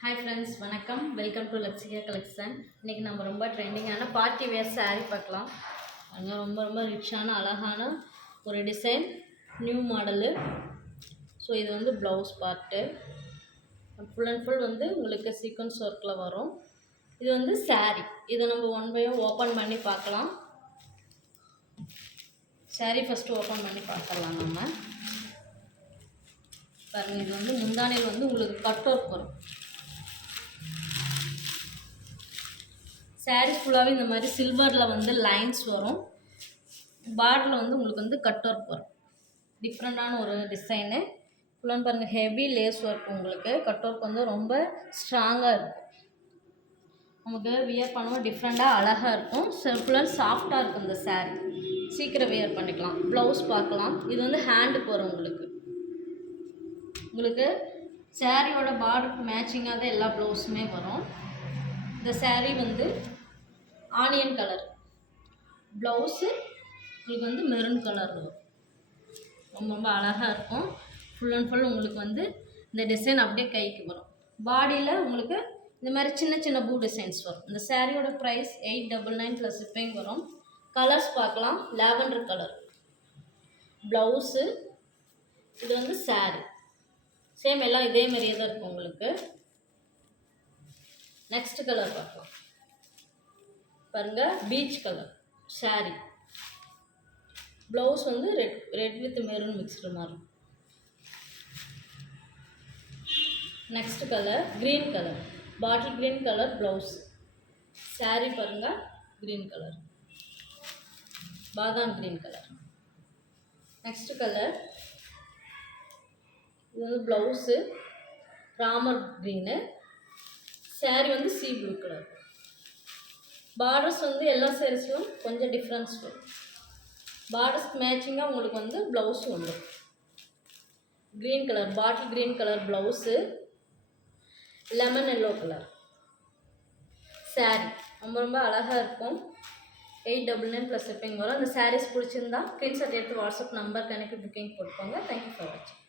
Hi friends, வணக்கம். Welcome to Lakshika collection. இன்றைக்கி நம்ம ரொம்ப ட்ரெண்டிங்கான பார்ட்டி வேர் சாரீ பார்க்கலாம். அங்கே ரொம்ப ரொம்ப ரிச்சான அழகான ஒரு டிசைன், நியூ மாடலு. ஸோ இது வந்து blouse part, full and full வந்து உங்களுக்கு சீக்வன்ஸ் ஒர்க்கில் வரும். இது வந்து சாரீ. இதை நம்ம ஒன் பை ஒன் ஓப்பன் பண்ணி பார்க்கலாம். சாரீ ஃபஸ்ட்டு ஓப்பன் பண்ணி பார்த்துடலாம் நம்ம. பாருங்கள், இது வந்து முந்தானையில் வந்து உங்களுக்கு கட் ஒர்க் வரும். சாரீஸ் ஃபுல்லாகவே இந்த மாதிரி சில்வரில் வந்து லைன்ஸ் வரும். பார்டரில் வந்து உங்களுக்கு வந்து கட் ஒர்க் வரும். டிஃப்ரெண்ட்டான ஒரு டிசைனு. ஃபுல்லாக பாருங்கள், ஹெவி லேஸ் ஒர்க். உங்களுக்கு கட் ஒர்க் வந்து ரொம்ப ஸ்ட்ராங்காக இருக்கும். நமக்கு வியர் பண்ணுவோம், டிஃப்ரெண்ட்டாக அழகாக இருக்கும். ஃபுல்லாக சாஃப்டாக இருக்கும் இந்த சாரீ. சீக்கிரம் வியர் பண்ணிக்கலாம். ப்ளவுஸ் பார்க்கலாம். இது வந்து ஹேண்டுக்கு வரும். உங்களுக்கு சாரியோட பார்டருக்கு மேட்சிங்காக தான் எல்லா ப்ளவுஸுமே வரும். இந்த சாரீ வந்து ஆனியன் கலர், ப்ளவுஸு உங்களுக்கு வந்து மெரூன் கலர் வரும். ரொம்ப ரொம்ப அழகாக இருக்கும். ஃபுல் அண்ட் ஃபுல் உங்களுக்கு வந்து இந்த டிசைன் அப்படியே கைக்கு வரும். பாடியில் உங்களுக்கு இந்த மாதிரி சின்ன சின்ன பூ டிசைன்ஸ் வரும். இந்த சாரியோட ப்ரைஸ் 899 ப்ளஸ் ஷிப்பிங் வரும். கலர்ஸ் பார்க்கலாம். லாவெண்டர் கலர் ப்ளவுஸு, இது வந்து சாரீ சேம் எல்லாம் இதே மாதிரியே தான் இருக்கும் உங்களுக்கு. நெக்ஸ்ட் கலர் பார்க்கலாம். பாருங்கள், பீச் கலர் சாரீ, ப்ளவுஸ் வந்து ரெட் வித் மெரூன் மிக்ஸ்டு மாதிரி. Next colour green colour, bottle green colour blouse. Sari பாருங்கள், க்ரீன் கலர், பாதாம் க்ரீன் கலர். நெக்ஸ்ட் கலர், இது வந்து ப்ளவுஸு ராமர் க்ரீனு. சாரீ வந்து சீ ப்ளூ கலர். பார்டர்ஸ் வந்து எல்லா சாரீஸ்லும் கொஞ்சம் டிஃப்ரென்ஸ் வரும். பார்டர்ஸ்க்கு மேட்சிங்காக உங்களுக்கு வந்து ப்ளவுஸும் வந்துடும். Green colour, bottle green colour blouse, lemon yellow colour sari. ரொம்ப ரொம்ப அழகாக இருக்கும். 899 ப்ளஸ் ஷிப்பிங் வரும். அந்த சாரீஸ் பிடிச்சிருந்தா ஸ்க்ரீன்ஷாட் எடுத்து வாட்ஸ்அப் நம்பருக்கு அனுப்பி புக்கிங் போட்டுக்கோங்க. தேங்க்யூ ஃபார் வாட்சிங்.